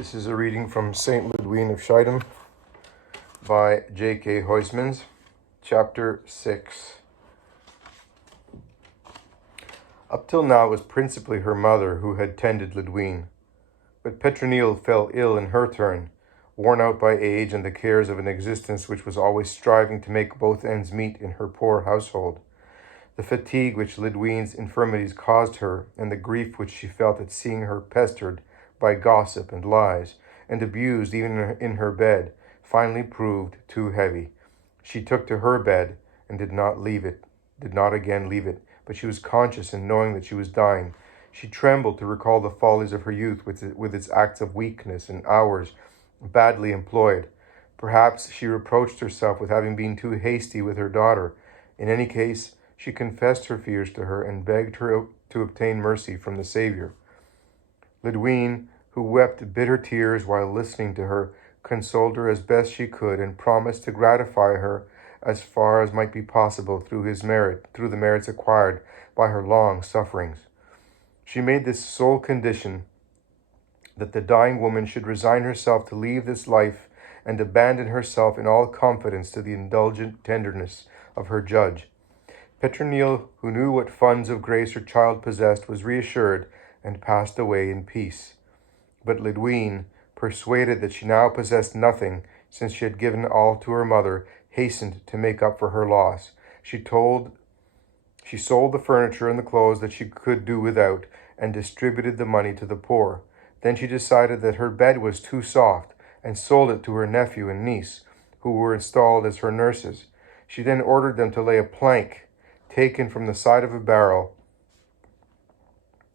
This is a reading from St. Lydwine of Schiedam by J.K. Huysmans, Chapter 6. Up till now it was principally her mother who had tended Lydwine, but Petronille fell ill in her turn, worn out by age and the cares of an existence which was always striving to make both ends meet in her poor household. The fatigue which Lydwine's infirmities caused her, and the grief which she felt at seeing her pestered by gossip and lies, and abused even in her bed, finally proved too heavy. She took to her bed and did not again leave it, but she was conscious in knowing that she was dying. She trembled to recall the follies of her youth with its acts of weakness and hours badly employed. Perhaps she reproached herself with having been too hasty with her daughter. In any case, she confessed her fears to her and begged her to obtain mercy from the Saviour. Lydwine, who wept bitter tears while listening to her, consoled her as best she could and promised to gratify her as far as might be possible through the merits acquired by her long sufferings. She made this sole condition, that the dying woman should resign herself to leave this life and abandon herself in all confidence to the indulgent tenderness of her judge. Petronille, who knew what funds of grace her child possessed, was reassured and passed away in peace. But Lydwine, persuaded that she now possessed nothing, since she had given all to her mother, hastened to make up for her loss. She sold the furniture and the clothes that she could do without, and distributed the money to the poor. Then she decided that her bed was too soft, and sold it to her nephew and niece, who were installed as her nurses. She then ordered them to lay a plank, taken from the side of a barrel,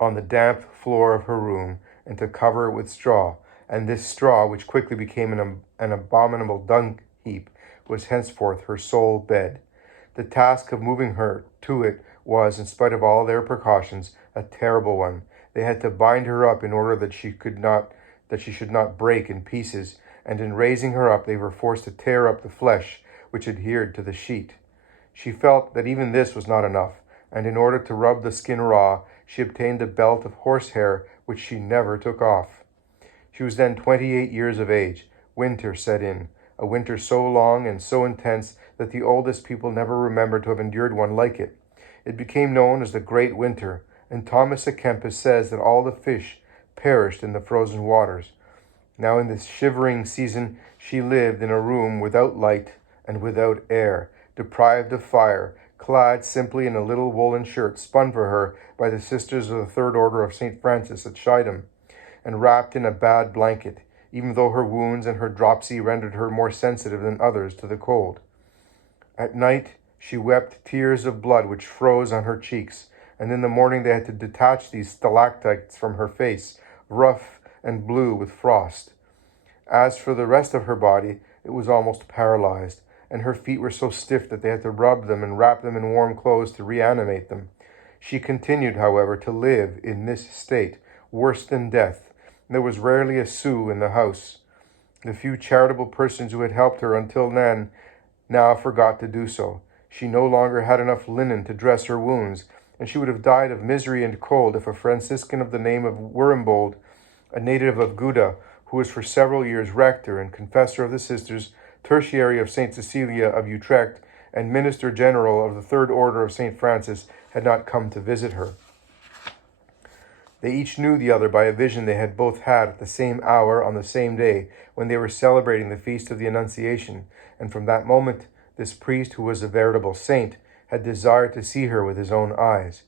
on the damp floor of her room, and to cover it with straw, and this straw, which quickly became an abominable dung heap, was henceforth her sole bed. The task of moving her to it was, in spite of all their precautions, a terrible one. They had to bind her up in order that she should not break in pieces, and in raising her up they were forced to tear up the flesh which adhered to the sheet. She felt that even this was not enough, and in order to rub the skin raw, she obtained a belt of horsehair which she never took off. She was then 28 years of age. Winter set in, a winter so long and so intense that the oldest people never remember to have endured one like it. It became known as the Great Winter, and Thomas à Kempis says that all the fish perished in the frozen waters. Now in this shivering season she lived in a room without light and without air, deprived of fire, clad simply in a little woolen shirt spun for her by the sisters of the Third Order of St. Francis at Schiedam, and wrapped in a bad blanket, even though her wounds and her dropsy rendered her more sensitive than others to the cold. At night she wept tears of blood which froze on her cheeks, and in the morning they had to detach these stalactites from her face, rough and blue with frost. As for the rest of her body, it was almost paralyzed, and her feet were so stiff that they had to rub them and wrap them in warm clothes to reanimate them. She continued, however, to live in this state, worse than death. There was rarely a sou in the house. The few charitable persons who had helped her until then now forgot to do so. She no longer had enough linen to dress her wounds, and she would have died of misery and cold if a Franciscan of the name of Werimbold, a native of Gouda, who was for several years rector and confessor of the Sisters Tertiary of St. Cecilia of Utrecht and Minister General of the Third Order of St. Francis, had not come to visit her. They each knew the other by a vision they had both had at the same hour on the same day when they were celebrating the Feast of the Annunciation, and from that moment this priest, who was a veritable saint, had desired to see her with his own eyes.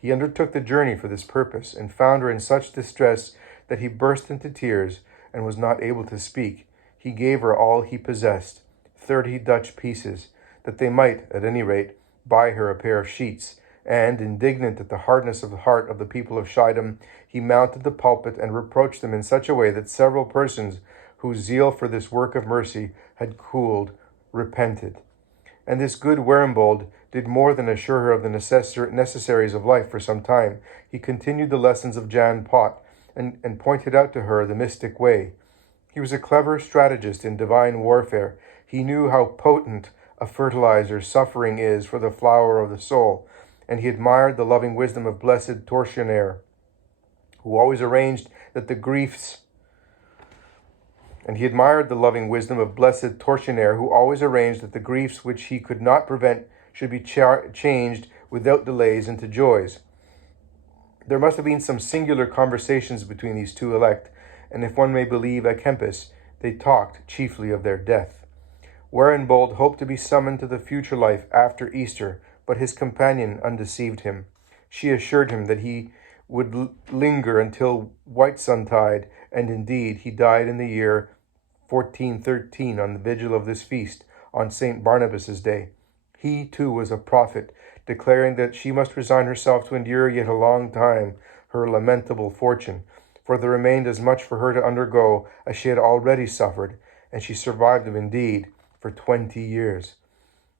He undertook the journey for this purpose, and found her in such distress that he burst into tears and was not able to speak. He gave her all he possessed, 30 Dutch pieces, that they might, at any rate, buy her a pair of sheets, and, indignant at the hardness of the heart of the people of Schiedam, he mounted the pulpit and reproached them in such a way that several persons whose zeal for this work of mercy had cooled, repented. And this good Werimbold did more than assure her of the necessaries of life for some time. He continued the lessons of Jan Pot, and pointed out to her the mystic way. He was a clever strategist in divine warfare. He knew how potent a fertilizer suffering is for the flower of the soul, and he admired the loving wisdom of blessed Tortionnaire, who always arranged that the griefs and he admired the loving wisdom of blessed Tortionnaire, who always arranged that the griefs which he could not prevent should be changed without delays into joys. There must have been some singular conversations between these two elect, and if one may believe a Kempis, they talked chiefly of their death. Werenbold hoped to be summoned to the future life after Easter, but his companion undeceived him. She assured him that he would linger until Whitsuntide, and indeed he died in the year 1413 on the vigil of this feast, on St. Barnabas's day. He, too, was a prophet, declaring that she must resign herself to endure yet a long time her lamentable fortune, for there remained as much for her to undergo as she had already suffered, and she survived him indeed for 20 years.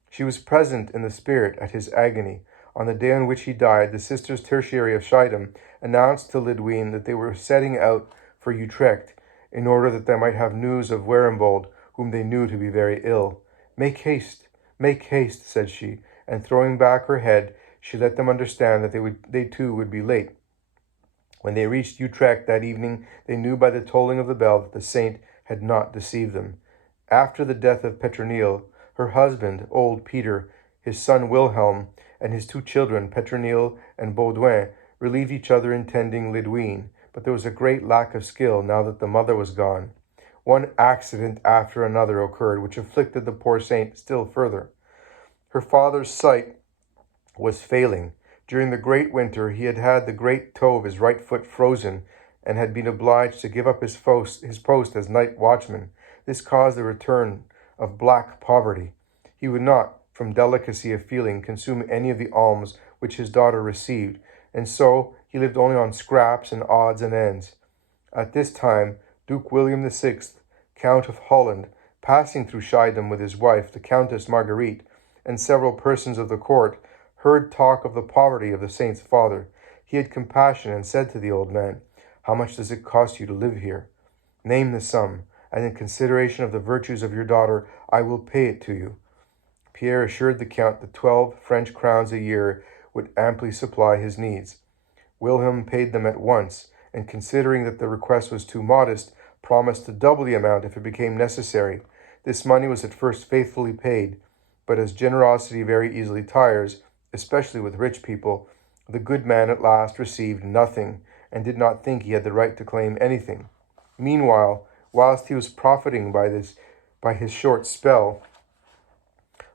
She was present in the spirit at his agony. On the day on which he died, the Sisters Tertiary of Schiedam announced to Lydwine that they were setting out for Utrecht, in order that they might have news of Werenbold, whom they knew to be very ill. Make haste, said she, and throwing back her head, she let them understand that they too would be late. When they reached Utrecht that evening, they knew by the tolling of the bell that the saint had not deceived them. After the death of Petronille, her husband, old Peter, his son Wilhelm, and his two children, Petronille and Baudouin, relieved each other in tending Lydwine, but there was a great lack of skill now that the mother was gone. One accident after another occurred, which afflicted the poor saint still further. Her father's sight was failing. During the great winter, he had had the great toe of his right foot frozen, and had been obliged to give up his post as night watchman. This caused the return of black poverty. He would not, from delicacy of feeling, consume any of the alms which his daughter received, and so he lived only on scraps and odds and ends. At this time, Duke William VI, Count of Holland, passing through Schiedam with his wife, the Countess Marguerite, and several persons of the court, heard talk of the poverty of the saint's father. He had compassion and said to the old man, "How much does it cost you to live here? Name the sum, and in consideration of the virtues of your daughter, I will pay it to you." Pierre assured the count that 12 French crowns a year would amply supply his needs. Wilhelm paid them at once, and considering that the request was too modest, promised to double the amount if it became necessary. This money was at first faithfully paid, but as generosity very easily tires, especially with rich people, the good man at last received nothing, and did not think he had the right to claim anything. Meanwhile, whilst he was profiting by his short spell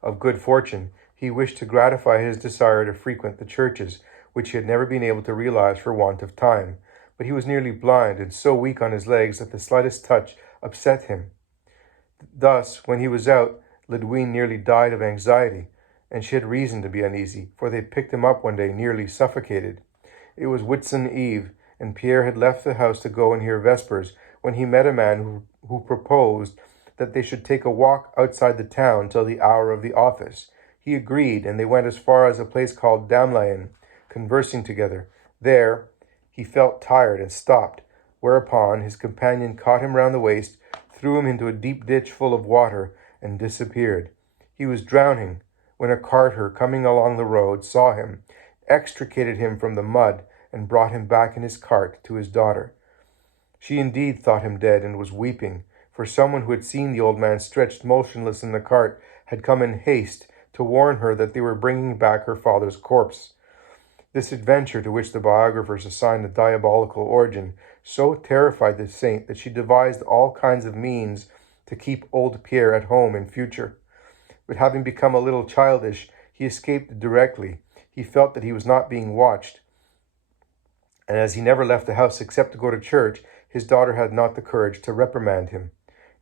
of good fortune, he wished to gratify his desire to frequent the churches, which he had never been able to realize for want of time. But he was nearly blind, and so weak on his legs that the slightest touch upset him. Thus, when he was out, Lydwine nearly died of anxiety, and she had reason to be uneasy, for they picked him up one day nearly suffocated. It was Whitsun Eve, and Pierre had left the house to go and hear vespers, when he met a man who proposed that they should take a walk outside the town till the hour of the office. He agreed, and they went as far as a place called Damlaen, conversing together. There he felt tired and stopped, whereupon his companion caught him round the waist, threw him into a deep ditch full of water, and disappeared. He was drowning, when a carter coming along the road saw him, extricated him from the mud, and brought him back in his cart to his daughter. She indeed thought him dead, and was weeping, for someone who had seen the old man stretched motionless in the cart had come in haste to warn her that they were bringing back her father's corpse. This adventure, to which the biographers assign a diabolical origin, so terrified the saint that she devised all kinds of means to keep old Pierre at home in future. But having become a little childish, he escaped directly. He felt that he was not being watched, and as he never left the house except to go to church, his daughter had not the courage to reprimand him.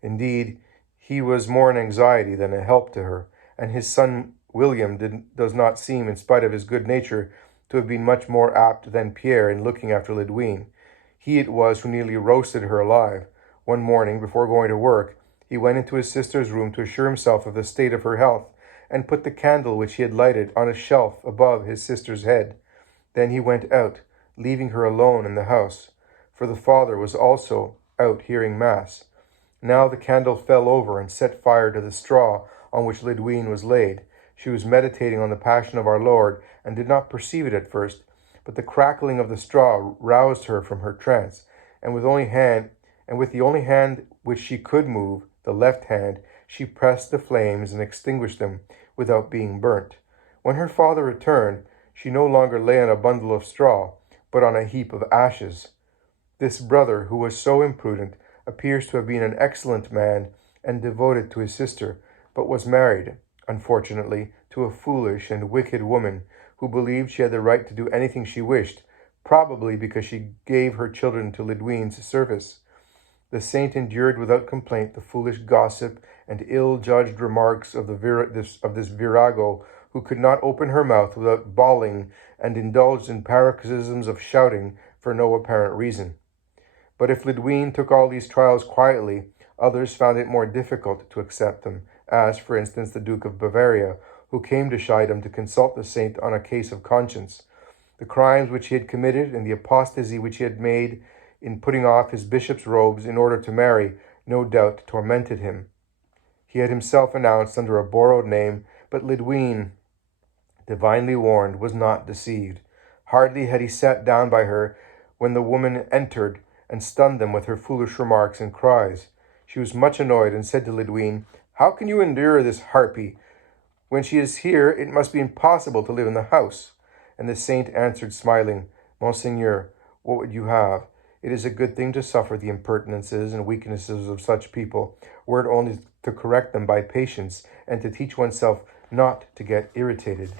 Indeed, he was more an anxiety than a help to her, and his son William does not seem, in spite of his good nature, to have been much more apt than Pierre in looking after Lydwine. He it was who nearly roasted her alive. One morning, before going to work, he went into his sister's room to assure himself of the state of her health, and put the candle which he had lighted on a shelf above his sister's head. Then he went out, leaving her alone in the house, for the father was also out hearing mass. Now the candle fell over and set fire to the straw on which Lydwine was laid. She was meditating on the Passion of our Lord, and did not perceive it at first, but the crackling of the straw roused her from her trance, and and with the only hand which she could move, the left hand, she pressed the flames and extinguished them without being burnt. When her father returned, she no longer lay on a bundle of straw, but on a heap of ashes. This brother, who was so imprudent, appears to have been an excellent man and devoted to his sister, but was married, unfortunately, to a foolish and wicked woman who believed she had the right to do anything she wished, probably because she gave her children to Lydwine's service. The saint endured without complaint the foolish gossip and ill-judged remarks of this virago, who could not open her mouth without bawling and indulged in paroxysms of shouting for no apparent reason. But if Lydwine took all these trials quietly, others found it more difficult to accept them, as, for instance, the Duke of Bavaria, who came to Schiedam to consult the saint on a case of conscience. The crimes which he had committed and the apostasy which he had made in putting off his bishop's robes in order to marry no doubt tormented him. He had himself announced under a borrowed name, but Lydwine, divinely warned, was not deceived. Hardly had he sat down by her when the woman entered and stunned them with her foolish remarks and cries. She was much annoyed and said to Lydwine, "How can you endure this harpy? When she is here, it must be impossible to live in the house." And the saint answered, smiling, "Monseigneur, what would you have? It is a good thing to suffer the impertinences and weaknesses of such people, were it only to correct them by patience and to teach oneself not to get irritated."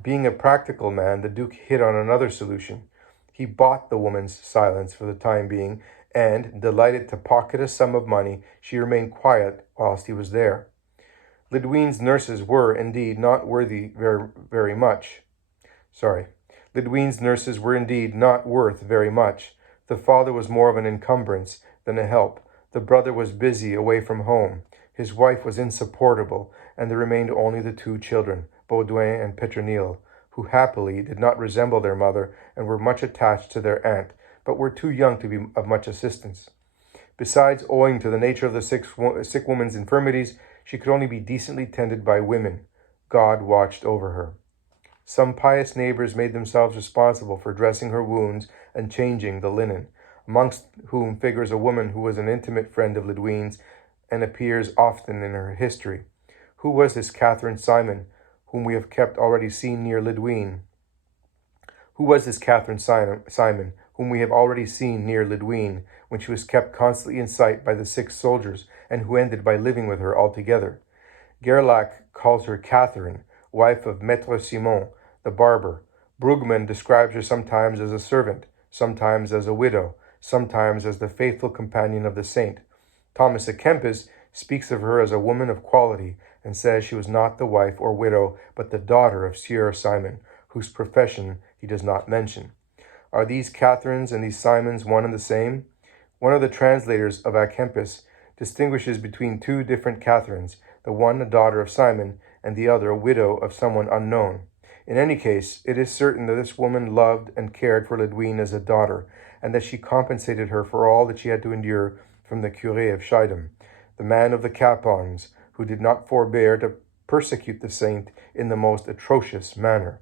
Being a practical man, the Duke hit on another solution. He bought the woman's silence for the time being, and, delighted to pocket a sum of money, she remained quiet whilst he was there. Lydwine's nurses were, indeed, not worth very much. The father was more of an encumbrance than a help. The brother was busy away from home. His wife was insupportable, and there remained only the two children, Baudouin and Petronille, who happily did not resemble their mother and were much attached to their aunt, but were too young to be of much assistance. Besides, owing to the nature of the sick woman's infirmities, she could only be decently tended by women. God watched over her. Some pious neighbors made themselves responsible for dressing her wounds and changing the linen, amongst whom figures a woman who was an intimate friend of Lydwine's and appears often in her history. Who was this Catherine Simon, whom we have kept already seen near Lydwine? When she was kept constantly in sight by the 6 soldiers, and who ended by living with her altogether? Gerlach calls her Catherine, wife of Maître Simon, the barber. Brugmann describes her sometimes as a servant, sometimes as a widow, sometimes as the faithful companion of the saint. Thomas à Kempis speaks of her as a woman of quality, and says she was not the wife or widow, but the daughter of Sieur Simon, whose profession he does not mention. Are these Catherines and these Simons one and the same? One of the translators of à Kempis distinguishes between 2 different Catherines, the one a daughter of Simon, and the other a widow of someone unknown. In any case, it is certain that this woman loved and cared for Lydwine as a daughter, and that she compensated her for all that she had to endure from the curé of Schiedam, the man of the capons, who did not forbear to persecute the saint in the most atrocious manner.